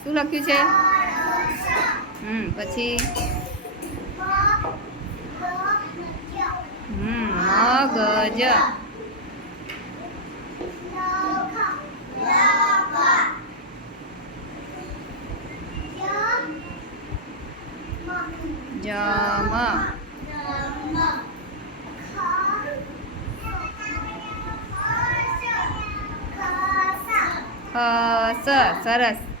શું લખ્યું છે હમ પછી હમ મગજ જમ સરસ